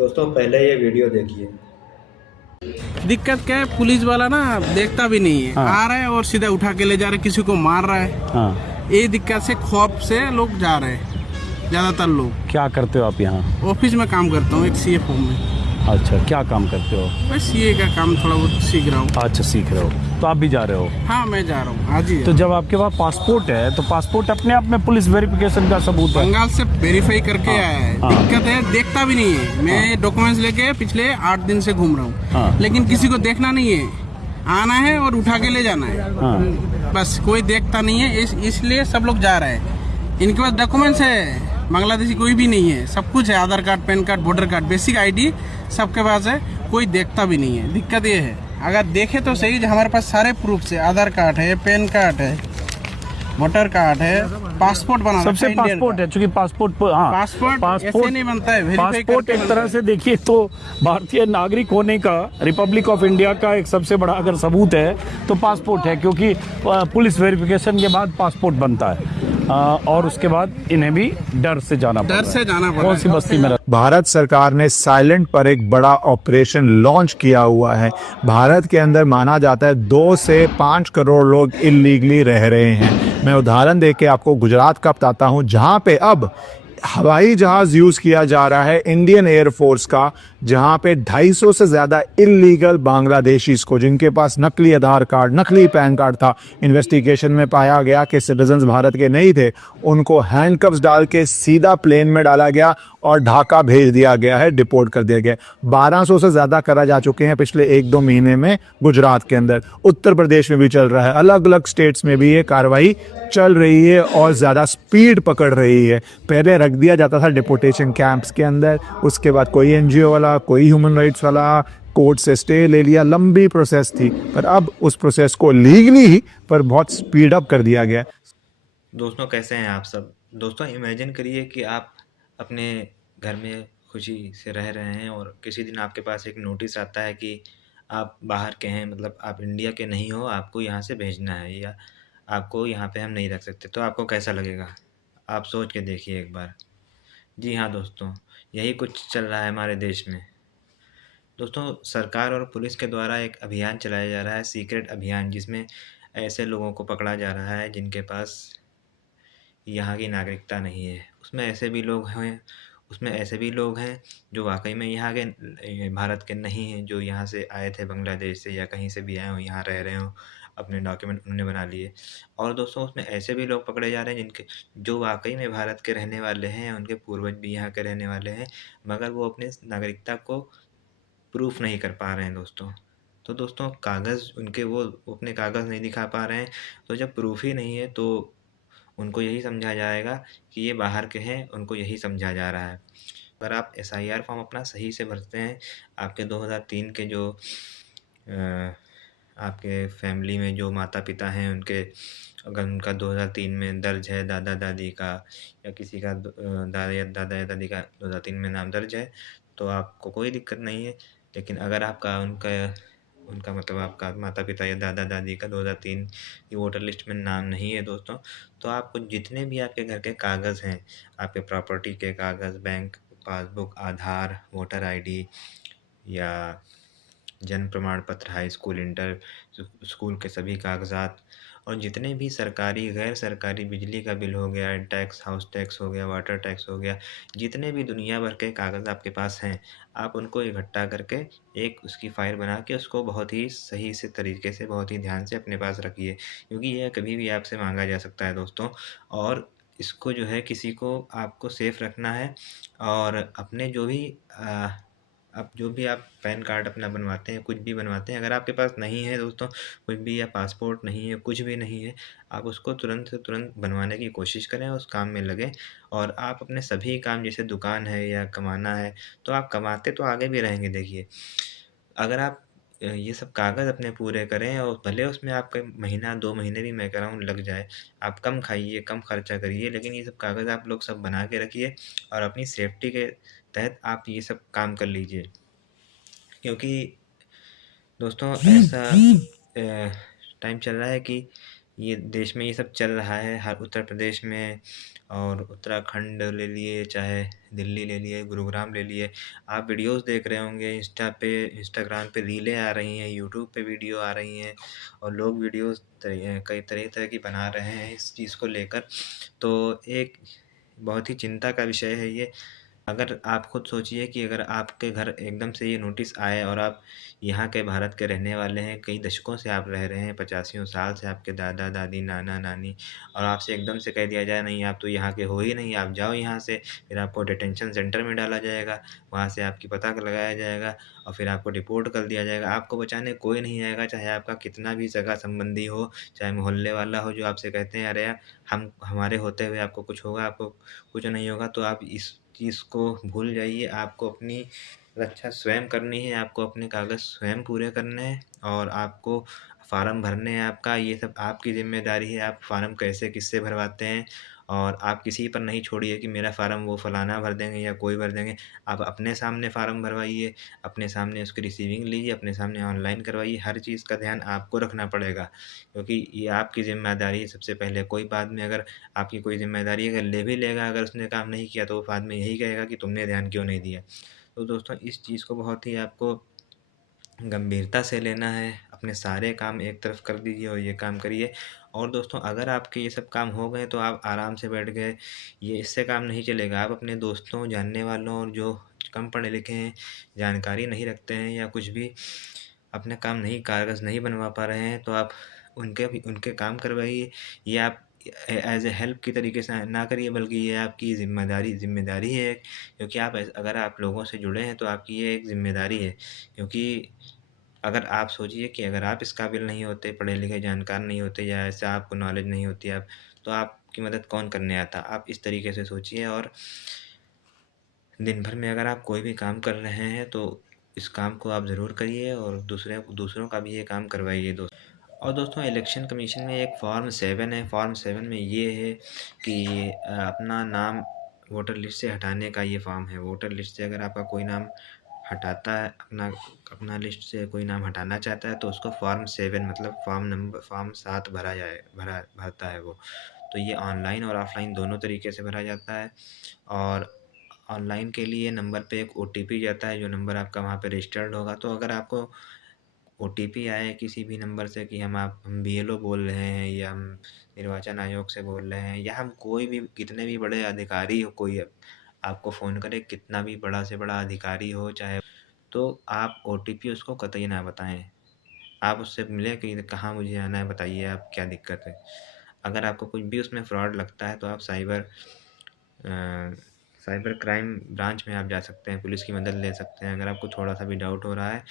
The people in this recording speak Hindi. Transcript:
दोस्तों पहले ये वीडियो देखिए। दिक्कत क्या है, पुलिस वाला ना देखता भी नहीं है। हाँ। आ रहा है और सीधा उठा के ले जा रहे, किसी को मार रहा है। हाँ। ये दिक्कत से खौफ से लोग जा रहे हैं, ज्यादातर लोग। क्या करते हो आप यहाँ? ऑफिस में काम करता हूँ, एक सीए फॉर्म में। अच्छा, क्या काम करते हो? मैं सीए का काम थोड़ा बहुत सीख रहा हूँ। अच्छा, सीख रहे हो, तो आप भी जा रहे हो? हाँ, मैं जा रहा हूँ आज ही। तो जब आपके पास पासपोर्ट है तो पासपोर्ट अपने आप में पुलिस वेरिफिकेशन का सबूत है। बंगाल से वेरीफाई करके आया है। हाँ। दिक्कत है, देखता भी नहीं है। मैं डॉक्यूमेंट्स लेके पिछले 8 दिन से घूम रहा हूँ, हाँ। लेकिन किसी को देखना नहीं है। आना है और उठा के ले जाना है। हाँ। बस कोई देखता नहीं है, इसलिए सब लोग जा रहे हैं। इनके पास डॉक्यूमेंट्स है, बांग्लादेशी कोई भी नहीं है। सब कुछ है, Aadhaar card, PAN card, voter card, basic ID सबके पास है। कोई देखता भी नहीं है। दिक्कत ये है, अगर देखे तो सही, हमारे पास सारे प्रूफ है। आधार कार्ड है, पैन कार्ड है, वोटर कार्ड है, पासपोर्ट बनाना सबसे था इंडियन पासपोर्ट का। है, चूंकि पासपोर्ट हाँ, पासपोर्ट ऐसे नहीं बनता है, वेरीफाई पासपोर्ट करके एक बनता तरह है। से देखिए तो भारतीय नागरिक होने का, रिपब्लिक ऑफ इंडिया का एक सबसे बड़ा अगर सबूत है तो पासपोर्ट है, क्योंकि पुलिस वेरिफिकेशन के बाद पासपोर्ट बनता है। और उसके बाद इन्हें भी डर से जाना पड़ता है। डर से जाना पड़ा। कौन सी बस्ती में भारत सरकार ने साइलेंट पर एक बड़ा ऑपरेशन लॉन्च किया हुआ है। भारत के अंदर माना जाता है 2 से 5 करोड़ लोग इलीगली रह रहे हैं। मैं उदाहरण देके आपको गुजरात का बताता हूं, जहां पे अब हवाई जहाज यूज किया जा रहा है इंडियन एयरफोर्स का, जहां पे 250 से ज्यादा इलीगल बांग्लादेशीज को, जिनके पास नकली आधार कार्ड, नकली पैन कार्ड था, इन्वेस्टिगेशन में पाया गया कि सिटीजन्स भारत के नहीं थे, उनको हैंडकफ्स डाल के सीधा प्लेन में डाला गया और ढाका भेज दिया गया है, डिपोर्ट कर दिया गया। 1200 से ज्यादा करा जा चुके हैं पिछले 1-2 महीने में गुजरात के अंदर। उत्तर प्रदेश में भी चल रहा है, अलग अलग स्टेट्स में भी ये कार्रवाई चल रही है और ज़्यादा स्पीड पकड़ रही है। पहले रख दिया जाता था डिपोर्टेशन कैंप्स के अंदर, उसके बाद कोई एनजीओ वाला, कोई ह्यूमन राइट्स वाला कोर्ट से स्टे ले लिया, लंबी प्रोसेस थी, पर अब उस प्रोसेस को लीगली ही पर बहुत स्पीड अप कर दिया गया। दोस्तों कैसे हैं आप सब? दोस्तों इमेजिन करिए कि आप अपने घर में खुशी से रह रहे हैं और किसी दिन आपके पास एक नोटिस आता है कि आप बाहर के हैं, मतलब आप इंडिया के नहीं हो, आपको यहाँ से भेजना है या आपको यहाँ पे हम नहीं रख सकते। तो आपको कैसा लगेगा? आप सोच के देखिए एक बार। जी हाँ दोस्तों, यही कुछ चल रहा है हमारे देश में। दोस्तों सरकार और पुलिस के द्वारा एक अभियान चलाया जा रहा है, सीक्रेट अभियान, जिसमें ऐसे लोगों को पकड़ा जा रहा है जिनके पास यहाँ की नागरिकता नहीं है। उसमें ऐसे भी लोग हैं जो वाक़ई में यहाँ के भारत के नहीं हैं, जो यहाँ से आए थे बांग्लादेश से या कहीं से भी आए हों, यहाँ रह रहे हों, अपने डॉक्यूमेंट उन्होंने बना लिए। और दोस्तों उसमें ऐसे भी लोग पकड़े जा रहे हैं जो वाक़ई में भारत के रहने वाले हैं, उनके पूर्वज भी यहाँ के रहने वाले हैं, मगर वो अपने नागरिकता को प्रूफ़ नहीं कर पा रहे हैं दोस्तों। तो दोस्तों कागज़ उनके, वो अपने कागज़ नहीं दिखा पा रहे हैं, तो जब प्रूफ़ ही नहीं है तो उनको यही समझा जाएगा कि ये बाहर के हैं, उनको यही समझा जा रहा है। अगर आप एसआईआर फॉर्म अपना सही से भरते हैं, आपके 2003 के जो आपके फैमिली में जो माता-पिता हैं उनके, अगर उनका 2003 में दर्ज है, दादा-दादी का या किसी का दादा या दादी का 2003 में नाम दर्ज है, तो आपको कोई दिक्कत नहीं है। लेकिन अगर आपका उनका उनका मतलब आपका माता-पिता या दादा-दादी का 2003 की वोटर लिस्ट में नाम नहीं है दोस्तों, तो आपको जितने भी आपके घर के कागज़ हैं, आपके प्रॉपर्टी के कागज़, बैंक पासबुक, आधार, वोटर आईडी या जन्म प्रमाण पत्र, हाई स्कूल, इंटर स्कूल के सभी कागज़ात, और जितने भी सरकारी, गैर सरकारी, बिजली का बिल हो गया, टैक्स, हाउस टैक्स हो गया, वाटर टैक्स हो गया, जितने भी दुनिया भर के कागज़ आपके पास हैं, आप उनको इकट्ठा करके एक उसकी फ़ाइल बना के उसको बहुत ही सही से तरीके से, बहुत ही ध्यान से अपने पास रखिए, क्योंकि यह कभी भी आपसे मांगा जा सकता है दोस्तों। और इसको जो है किसी को आपको सेफ़ रखना है। और अपने जो भी आप पैन कार्ड अपना बनवाते हैं, कुछ भी बनवाते हैं, अगर आपके पास नहीं है दोस्तों कुछ भी, या पासपोर्ट नहीं है, कुछ भी नहीं है, आप उसको तुरंत से तुरंत बनवाने की कोशिश करें, उस काम में लगें। और आप अपने सभी काम, जैसे दुकान है या कमाना है, तो आप कमाते तो आगे भी रहेंगे देखिए। अगर आप ये सब कागज़ अपने पूरे करें और भले उसमें आपका महीना 2 महीने भी मैं कह रहा हूँ लग जाए, आप कम खाइए, कम खर्चा करिए, लेकिन ये सब कागज़ आप लोग सब बना के रखिए और अपनी सेफ्टी के तहत आप ये सब काम कर लीजिए। क्योंकि दोस्तों ऐसा टाइम चल रहा है कि ये देश में ये सब चल रहा है। हर उत्तर प्रदेश में और उत्तराखंड ले लिए, चाहे दिल्ली ले लिए, गुरुग्राम ले लिए, आप वीडियोज़ देख रहे होंगे इंस्टाग्राम पे रीलें आ रही हैं, यूट्यूब पे वीडियो आ रही हैं और लोग वीडियोज़ कई तरह-तरह की बना रहे हैं इस चीज़ को लेकर। तो एक बहुत ही चिंता का विषय है ये। अगर आप खुद सोचिए कि अगर आपके घर एकदम से ये नोटिस आए और आप यहाँ के भारत के रहने वाले हैं, कई दशकों से आप रह रहे हैं, पचासियों साल से आपके दादा-दादी, नाना-नानी, और आपसे एकदम से कह दिया जाए नहीं आप तो यहाँ के हो ही नहीं, आप जाओ यहाँ से, फिर आपको डिटेंशन सेंटर में डाला जाएगा, वहाँ से आपकी पता लगाया जाएगा और फिर आपको डिपोर्ट कर दिया जाएगा। आपको बचाने कोई नहीं आएगा, चाहे आपका कितना भी सगा-संबंधी हो, चाहे मोहल्ले वाला हो जो आपसे कहते हैं अरे यार हम हमारे होते हुए आपको कुछ होगा, आपको कुछ नहीं होगा, तो आप इस चीज़ को भूल जाइए। आपको अपनी रक्षा स्वयं करनी है, आपको अपने कागज़ स्वयं पूरे करने हैं और आपको फ़ार्म भरने हैं आपका, ये सब आपकी ज़िम्मेदारी है। आप फ़ार्म कैसे किससे भरवाते हैं और आप किसी पर नहीं छोड़िए कि मेरा फ़ार्म वो फलाना भर देंगे या कोई भर देंगे। आप अपने सामने फ़ार्म भरवाइए, अपने सामने उसकी रिसीविंग लीजिए, अपने सामने ऑनलाइन करवाइए, हर चीज़ का ध्यान आपको रखना पड़ेगा क्योंकि ये आपकी ज़िम्मेदारी है सबसे पहले। कोई बाद में अगर आपकी कोई ज़िम्मेदारी अगर ले भी लेगा, अगर उसने काम नहीं किया तो वो बाद में यही कहेगा कि तुमने ध्यान क्यों नहीं दिया। तो दोस्तों इस चीज़ को बहुत ही आपको गंभीरता से लेना है, अपने सारे काम एक तरफ कर दीजिए और ये काम करिए। और दोस्तों अगर आपके ये सब काम हो गए तो आप आराम से बैठ गए, ये इससे काम नहीं चलेगा। आप अपने दोस्तों, जानने वालों और जो कम पढ़े लिखे हैं, जानकारी नहीं रखते हैं या कुछ भी अपने काम नहीं कागज़ नहीं बनवा पा रहे हैं, तो आप उनके काम करवाइए। ये आप एज़ ए हेल्प की तरीके से ना करिए बल्कि ये आपकी ज़िम्मेदारी है क्योंकि अगर आप लोगों से जुड़े हैं तो आपकी ये एक ज़िम्मेदारी है। क्योंकि अगर आप सोचिए कि अगर आप इस काबिल नहीं होते, पढ़े-लिखे जानकार नहीं होते या ऐसा आपको नॉलेज नहीं होती तो आपकी मदद कौन करने आता? आप इस तरीके से सोचिए और दिन भर में अगर आप कोई भी काम कर रहे हैं तो इस काम को आप ज़रूर करिए और दूसरों का भी ये काम करवाइए और दोस्तों इलेक्शन कमीशन में एक फ़ॉर्म 7 है, फ़ॉर्म 7 में ये है कि अपना नाम वोटर लिस्ट से हटाने का ये फ़ॉर्म है। वोटर लिस्ट से अगर आपका कोई नाम हटाता है, अपना लिस्ट से कोई नाम हटाना चाहता है तो उसको फ़ॉर्म 7 मतलब फ़ॉर्म 7 भरता है वो। तो ये ऑनलाइन और ऑफ़लाइन दोनों तरीके से भरा जाता है और ऑनलाइन के लिए नंबर पे एक ओटीपी जाता है, जो नंबर आपका वहाँ पे रजिस्टर्ड होगा। तो अगर आपको ओटीपी आए किसी भी नंबर से कि हम बीएलओ बोल रहे हैं या हम निर्वाचन आयोग से बोल रहे हैं या हम कोई भी कितने भी बड़े अधिकारी हो कोई आपको फ़ोन करे, कितना भी बड़ा से बड़ा अधिकारी हो चाहे, तो आप ओटीपी उसको कतई ना बताएँ। आप उससे मिलें कि कहाँ मुझे आना है, बताइए आप क्या दिक्कत है। अगर आपको कुछ भी उसमें फ्रॉड लगता है तो आप साइबर क्राइम ब्रांच में आप जा सकते हैं, पुलिस की मदद ले सकते हैं अगर आपको थोड़ा-सा भी डाउट हो रहा है।